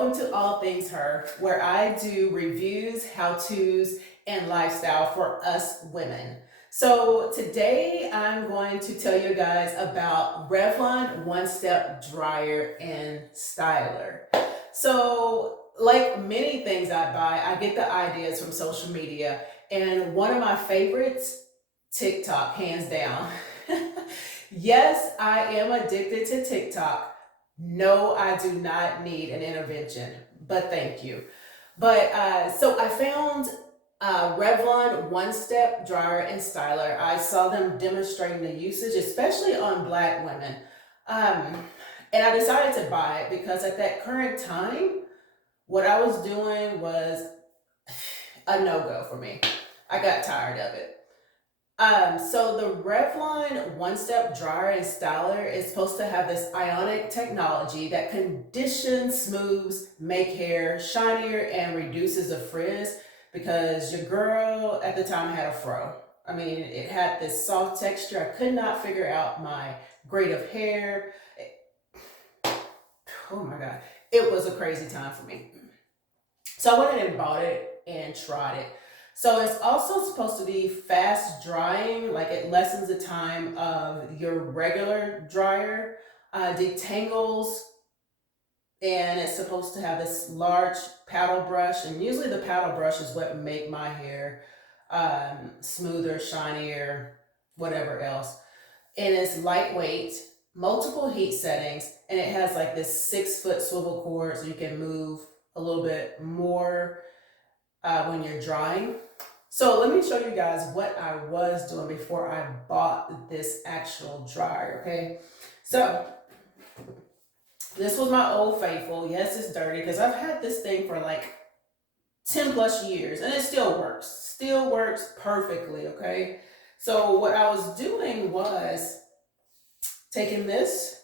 welcome to All Things Her, where I do reviews, how-tos, and lifestyle for us women. So today I'm going to tell you guys about Revlon One Step Dryer and Styler. So like many things I buy, I get the ideas from social media, and one of my favorites, TikTok, hands down. Yes, I am addicted to TikTok. No, I do not need an intervention, but thank you. So I found Revlon One Step Dryer and Styler. I saw them demonstrating the usage, especially on Black women. Um, and I decided to buy it because at that current time, what I was doing was a no go for me. I got tired of it. So the Revlon One Step Dryer and Styler is supposed to have this ionic technology that conditions, smooths, make hair shinier, and reduces the frizz because your girl at the time had a fro. I mean, it had this soft texture. I could not figure out my grade of hair. Oh my God. It was a crazy time for me. So I went ahead and bought it and tried it. So it's also supposed to be fast drying, like it lessens the time of your regular dryer, detangles, and it's supposed to have this large paddle brush. And usually the paddle brush is what make my hair smoother, shinier, whatever else. And it's lightweight, multiple heat settings, and it has like this 6-foot swivel cord so you can move a little bit more when you're drying. So let me show you guys what I was doing before I bought this actual dryer, okay? So this was my old faithful. Yes, it's dirty because I've had this thing for like 10 plus years and it still works perfectly, okay? So what I was doing was taking this,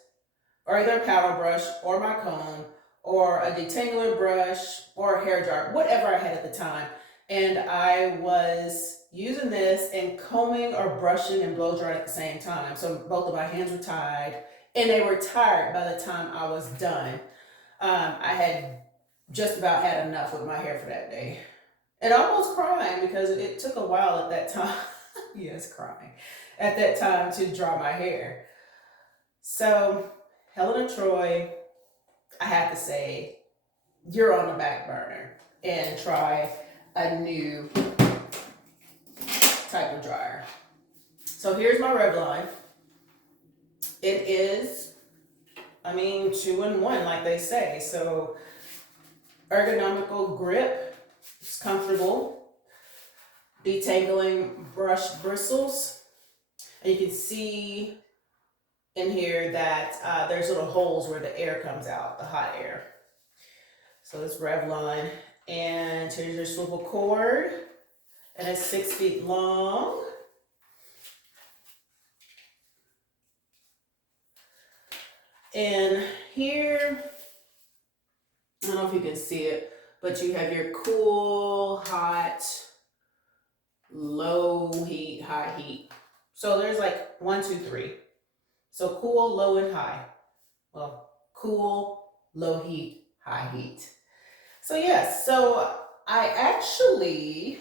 or either a paddle brush or my comb or a detangler brush or a hair dryer, whatever I had at the time. And I was using this and combing or brushing and blow drying at the same time. So both of my hands were tied and they were tired by the time I was done. I had just about had enough with my hair for that day. And almost crying because it took a while at that time. Yes, crying at that time to dry my hair. So Helena Troy, I have to say, you're on the back burner and try a new type of dryer. So here's my Revlon. It is, I mean, 2-in-1 like they say. So ergonomical grip, it's comfortable. Detangling brush bristles. And you can see in here that there's little holes where the air comes out, the hot air. So it's Revlon. And here's your swivel cord. And it's 6 feet long. And here, I don't know if you can see it, but you have your cool, hot, low heat, high heat. So there's like 1, 2, 3. So cool, low, and high. Well, cool, low heat, high heat. So yes, so I actually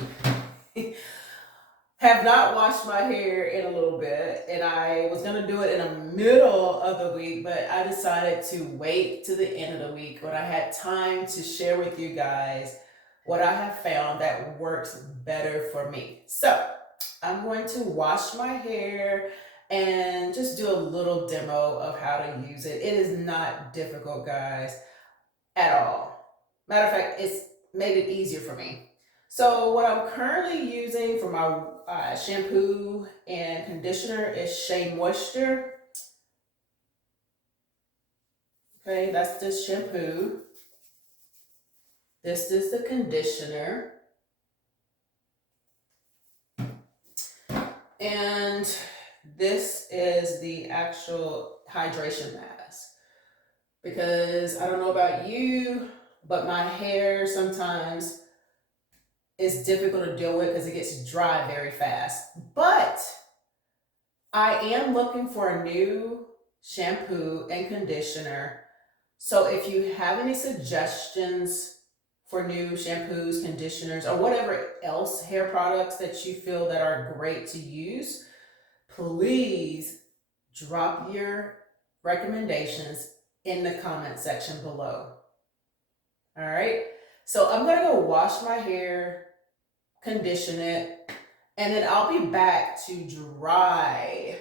have not washed my hair in a little bit, and I was gonna do it in the middle of the week, but I decided to wait to the end of the week when I had time to share with you guys what I have found that works better for me. So I'm going to wash my hair and just do a little demo of how to use it. It is not difficult, guys, at all. Matter of fact, it's made it easier for me. So what I'm currently using for my shampoo and conditioner is Shea Moisture. Okay, that's the shampoo. This is the conditioner. And this is the actual hydration mask. Because I don't know about you, but my hair sometimes is difficult to deal with because it gets dry very fast. But I am looking for a new shampoo and conditioner So if you have any suggestions for new shampoos, conditioners, or whatever else hair products that you feel that are great to use, please drop your recommendations in the comment section below. All right. So I'm going to go wash my hair, condition it, and then I'll be back to dry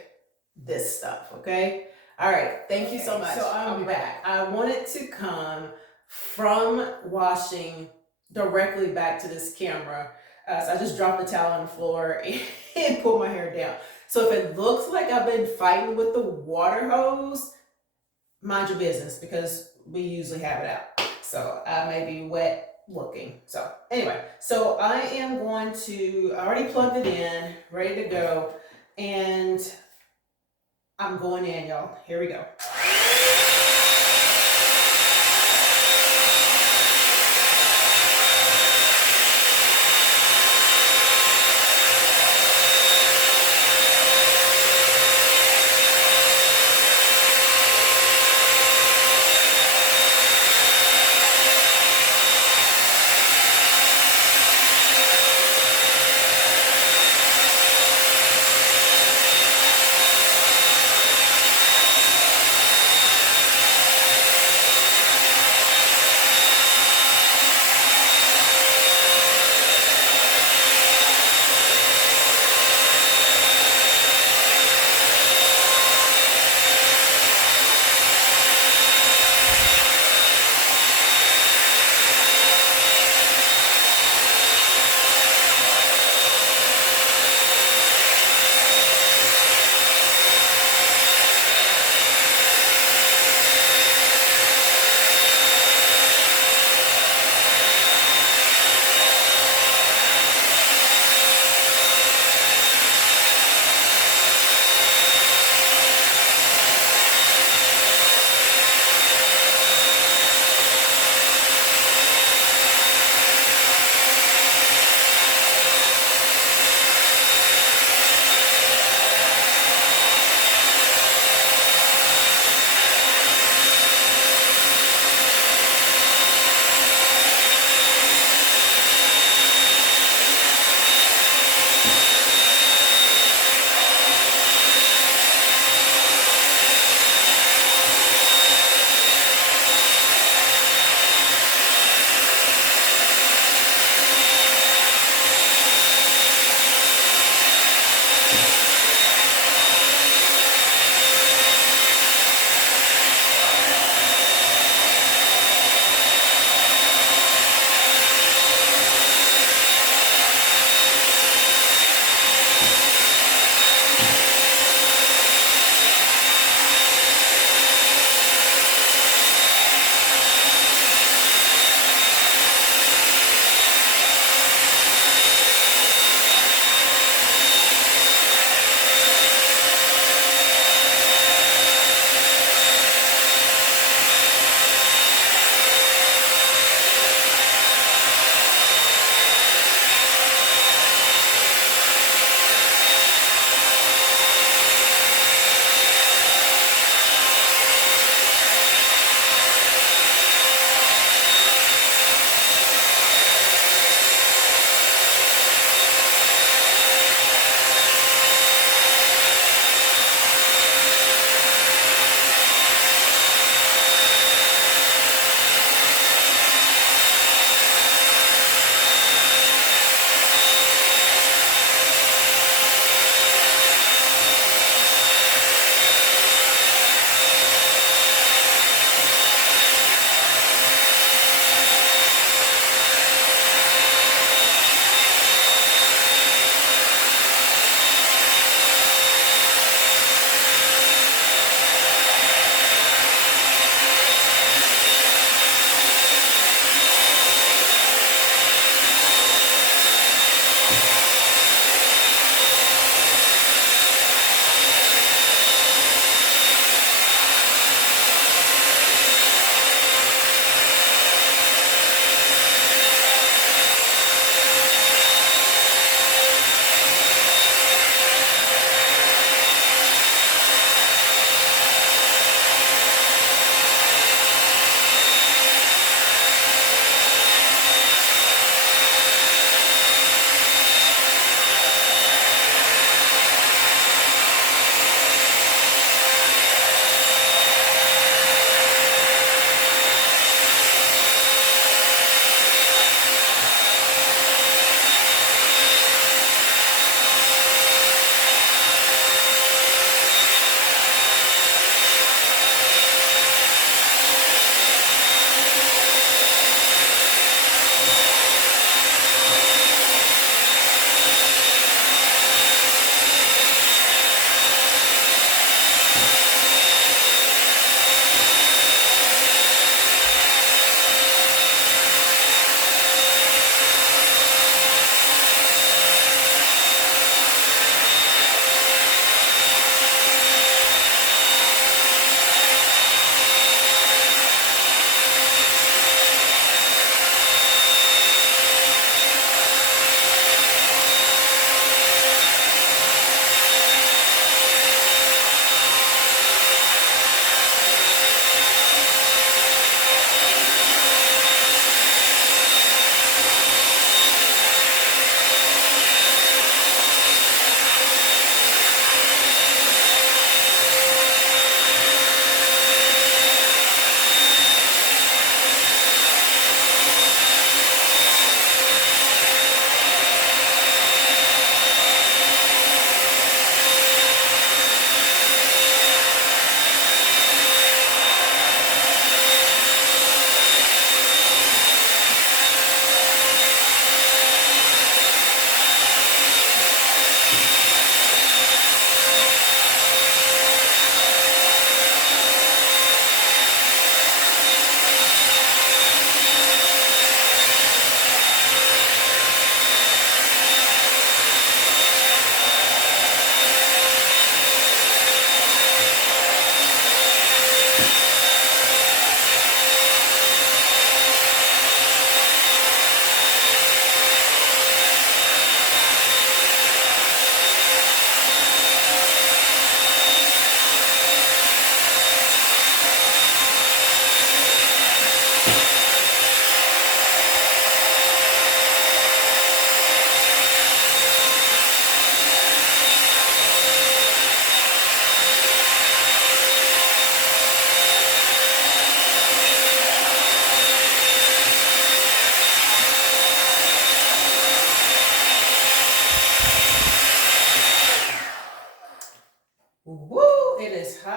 this stuff. Okay. All right. Thank you so much. So I'll be back. I wanted to come from washing directly back to this camera. So I just dropped the towel on the floor and pulled my hair down. So if it looks like I've been fighting with the water hose, mind your business, because we usually have it out. So I may be wet looking. So anyway, so I am going to, I already plugged it in, ready to go. And I'm going in, y'all. Here we go.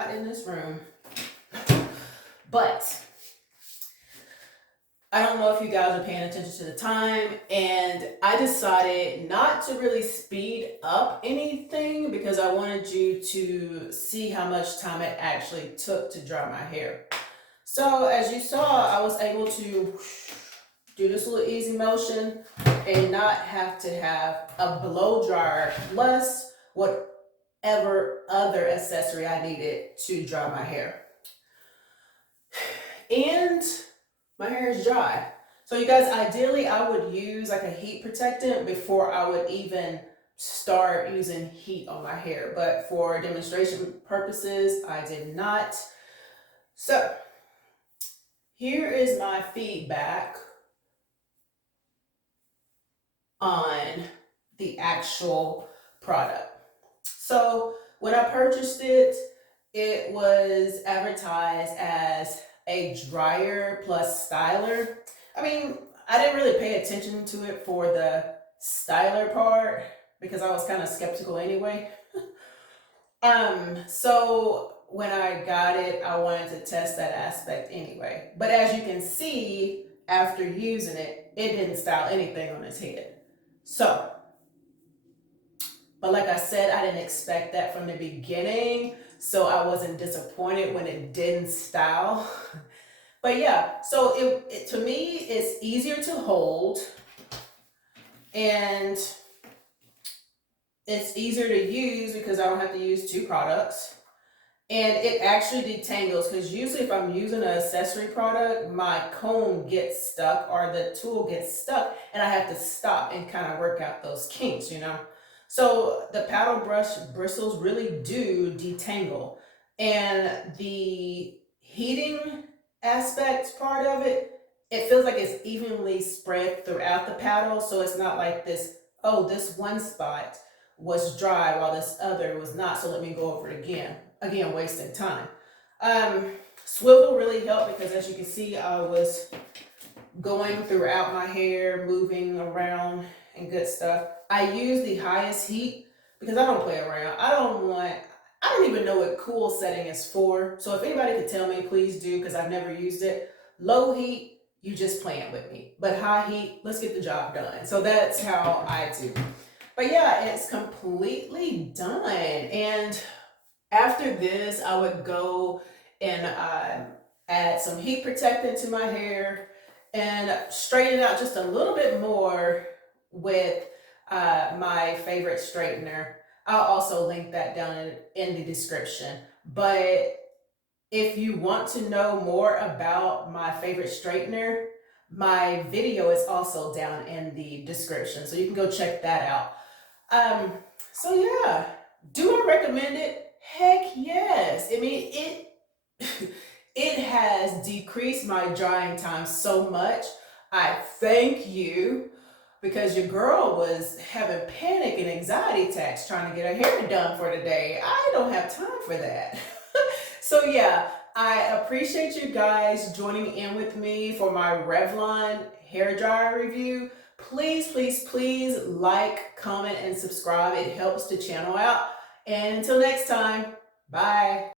not in this room. But I don't know if you guys are paying attention to the time, and I decided not to really speed up anything because I wanted you to see how much time it actually took to dry my hair. So as you saw, I was able to do this little easy motion and not have to have a blow dryer plus whatever other accessory I needed to dry my hair. And my hair is dry. So you guys, ideally I would use like a heat protectant before I would even start using heat on my hair. But for demonstration purposes, I did not. So here is my feedback on the actual product. So when I purchased it, it was advertised as a dryer plus styler. I mean, I didn't really pay attention to it for the styler part because I was kind of skeptical anyway. So when I got it, I wanted to test that aspect anyway. But as you can see, after using it, it didn't style anything on its head. So, but like I said, I didn't expect that from the beginning, so I wasn't disappointed when it didn't style. But yeah, so it to me, it's easier to hold, and it's easier to use because I don't have to use two products. And it actually detangles, because usually if I'm using an accessory product, my comb gets stuck or the tool gets stuck and I have to stop and kind of work out those kinks, you know? So the paddle brush bristles really do detangle. And the heating aspect part of it, it feels like it's evenly spread throughout the paddle. So it's not like this, oh, this one spot was dry while this other was not, so let me go over it again, wasting time. Swivel really helped because as you can see, I was going throughout my hair, moving around and good stuff. I use the highest heat because I don't play around. I don't even know what cool setting is for. So if anybody could tell me, please do, because I've never used it. Low heat, you just playing with me. But high heat, let's get the job done. So that's how I do. But yeah, it's completely done. And after this, I would go and add some heat protectant to my hair and straighten it out just a little bit more with my favorite straightener. I'll also link that down in the description. But if you want to know more about my favorite straightener, my video is also down in the description, so you can go check that out. So yeah, do I recommend it? Heck yes. I mean, it has decreased my drying time so much. I thank you, because your girl was having panic and anxiety attacks trying to get her hair done for the day. I don't have time for that. So yeah, I appreciate you guys joining in with me for my Revlon hair dryer review. Please, please, please like, comment, and subscribe. It helps the channel out. And until next time, bye.